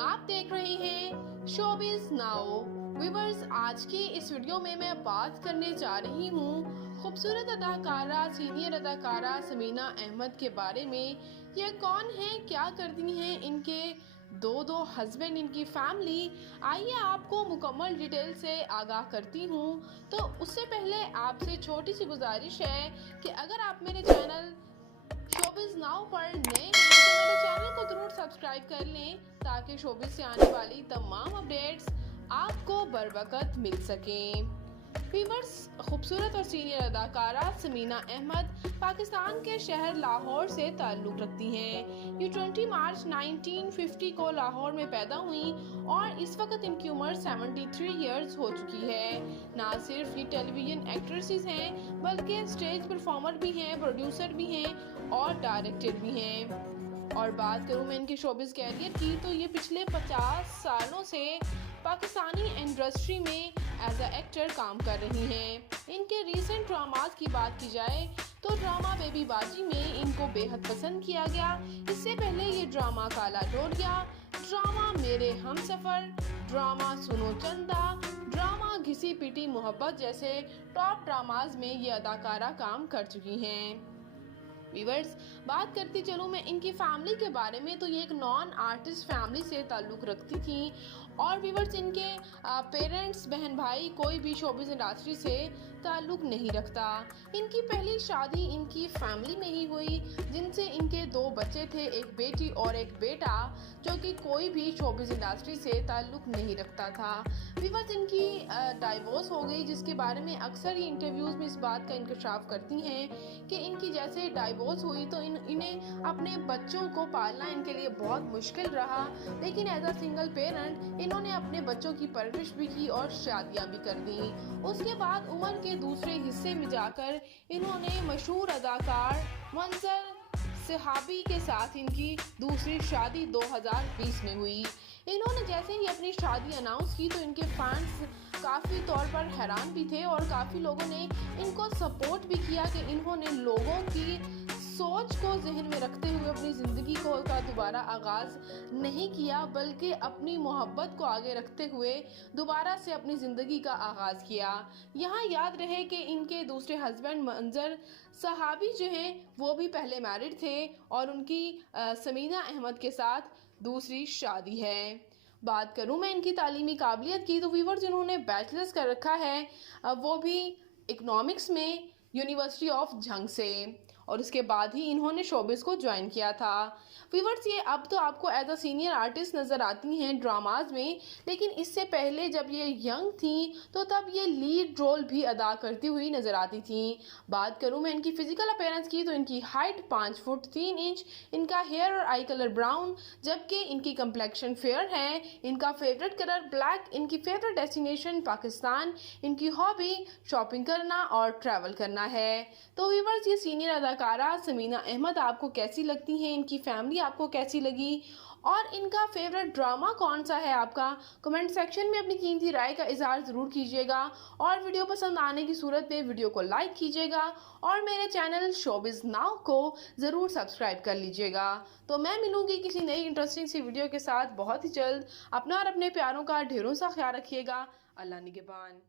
आप देख रहे हैं शोबिज नाउ। व्यूअर्स, आज की इस वीडियो में मैं बात करने जा रही हूँ खूबसूरत अदाकारा, सीनियर अदाकारा समीना अहमद के बारे में। ये कौन है, क्या करती हैं इनके दो हस्बैंड, इनकी फैमिली। आइए आपको मुकम्मल डिटेल से आगाह करती हूँ। तो उससे पहले आपसे छोटी सी गुजारिश है कि अगर आप मेरे चैनल शोबिज नाउ पर नए हैं तो मेरे चैनल को जरूर सब्सक्राइब कर लें ताकि शोबिज से आने वाली तमाम अपडेट्स आपको बरवकत मिल सकें। व्यूअर्स, खूबसूरत और सीनियर अदाकारा समीना अहमद पाकिस्तान के शहर लाहौर से ताल्लुक़ रखती हैं। ये 20 मार्च 1950 को लाहौर में पैदा हुई और इस वक्त इनकी उम्र 73 ईयर्स हो चुकी है। ना सिर्फ ये टेलीविज़न एक्ट्रेसेस हैं बल्कि स्टेज परफॉर्मर भी हैं, प्रोड्यूसर भी हैं और डायरेक्टर भी हैं। और बात करूँ मैं इनके शोबिज़ कैरियर की तो ये पिछले 50 सालों से पाकिस्तानी इंडस्ट्री में एज अ एक्टर काम कर रही हैं। इनके रीसेंट ड्रामास की बात की जाए तो ड्रामा बेबी बाजी में इनको बेहद पसंद किया गया। इससे पहले ये ड्रामा काला डोरिया, ड्रामा मेरे हमसफर, ड्रामा सुनो चंदा, ड्रामा घिसी पिटी मोहब्बत जैसे टॉप ड्रामाज में ये अदाकारा काम कर चुकी हैं। व्यूअर्स, बात करती चलूँ मैं इनकी फैमिली के बारे में तो ये एक नॉन आर्टिस्ट फैमिली से ताल्लुक़ रखती थी। और व्यूअर्स, इनके पेरेंट्स, बहन भाई कोई भी शोबिज़ इंडस्ट्री से ताल्लुक़ नहीं रखता। इनकी पहली शादी इनकी फैमिली में ही हुई जिनसे इनके 2 बच्चे थे, एक बेटी और एक बेटा, जो कि कोई भी शोबिज़ इंडस्ट्री से ताल्लुक़ नहीं रखता था। व्यूअर्स, इनकी डाइवोर्स हो गई जिसके बारे में अक्सर ये इंटरव्यूज़ में इस बात का इंकशाफ करती हैं कि इनकी जैसे डाइवोर्स हुई तो इन्हें अपने बच्चों को पालना इनके लिए बहुत मुश्किल रहा, लेकिन एज अ सिंगल पेरेंट इन्होंने अपने बच्चों की परवरिश भी की और शादियां भी कर दी। उसके बाद उम्र के दूसरे हिस्से में जाकर इन्होंने मशहूर अदाकार मंजर सहाबी के साथ इनकी दूसरी शादी 2020 में हुई। इन्होंने जैसे ही अपनी शादी अनाउंस की तो इनके फैंस काफ़ी तौर पर हैरान भी थे और काफ़ी लोगों ने इनको सपोर्ट भी किया कि इन्होंने लोगों की सोच को जहन में रखते हुए अपनी ज़िंदगी का दोबारा आगाज़ नहीं किया बल्कि अपनी मोहब्बत को आगे रखते हुए दोबारा से अपनी ज़िंदगी का आगाज़ किया। यहाँ याद रहे कि इनके दूसरे हस्बैंड मंजर सहाबी जो हैं वो भी पहले मैरिड थे और उनकी समीना अहमद के साथ दूसरी शादी है। बात करूँ मैं इनकी तालीमी काबिलियत की तो व्यूअर्स, जिन्होंने बैचलर्स कर रखा है वो भी इकोनॉमिक्स में यूनिवर्सिटी ऑफ झंग से, और उसके बाद ही इन्होंने शोबिज़ को ज्वाइन किया था। व्यूअर्स, ये अब तो आपको एज अ सीनियर आर्टिस्ट नज़र आती हैं ड्रामाज में, लेकिन इससे पहले जब ये यंग थी तो तब ये लीड रोल भी अदा करती हुई नज़र आती थी। बात करूँ मैं इनकी फ़िज़िकल अपीयरेंस की तो इनकी हाइट 5 फुट 3 इंच, इनका हेयर और आई कलर ब्राउन जबकि इनकी कम्प्लेक्शन फेयर है, इनका फेवरेट कलर ब्लैक, इनकी फेवरेट डेस्टिनेशन पाकिस्तान, इनकी हॉबी शॉपिंग करना और ट्रैवल करना है। तो व्यूअर्स, ये सीनियर अदाकारा समीना अहमद आपको कैसी लगती हैं, इनकी फैमिली आपको कैसी लगी और इनका फेवरेट ड्रामा कौन सा है आपका, कमेंट सेक्शन में अपनी कीमती राय का इजहार ज़रूर कीजिएगा। और वीडियो पसंद आने की सूरत में वीडियो को लाइक कीजिएगा और मेरे चैनल शोबिज़ नाउ को ज़रूर सब्सक्राइब कर लीजिएगा। तो मैं मिलूंगी किसी नई इंटरेस्टिंग सी वीडियो के साथ बहुत ही जल्द। अपना और अपने प्यारों का ढेरों सा ख्याल रखिएगा। अल्लाह निगहबान।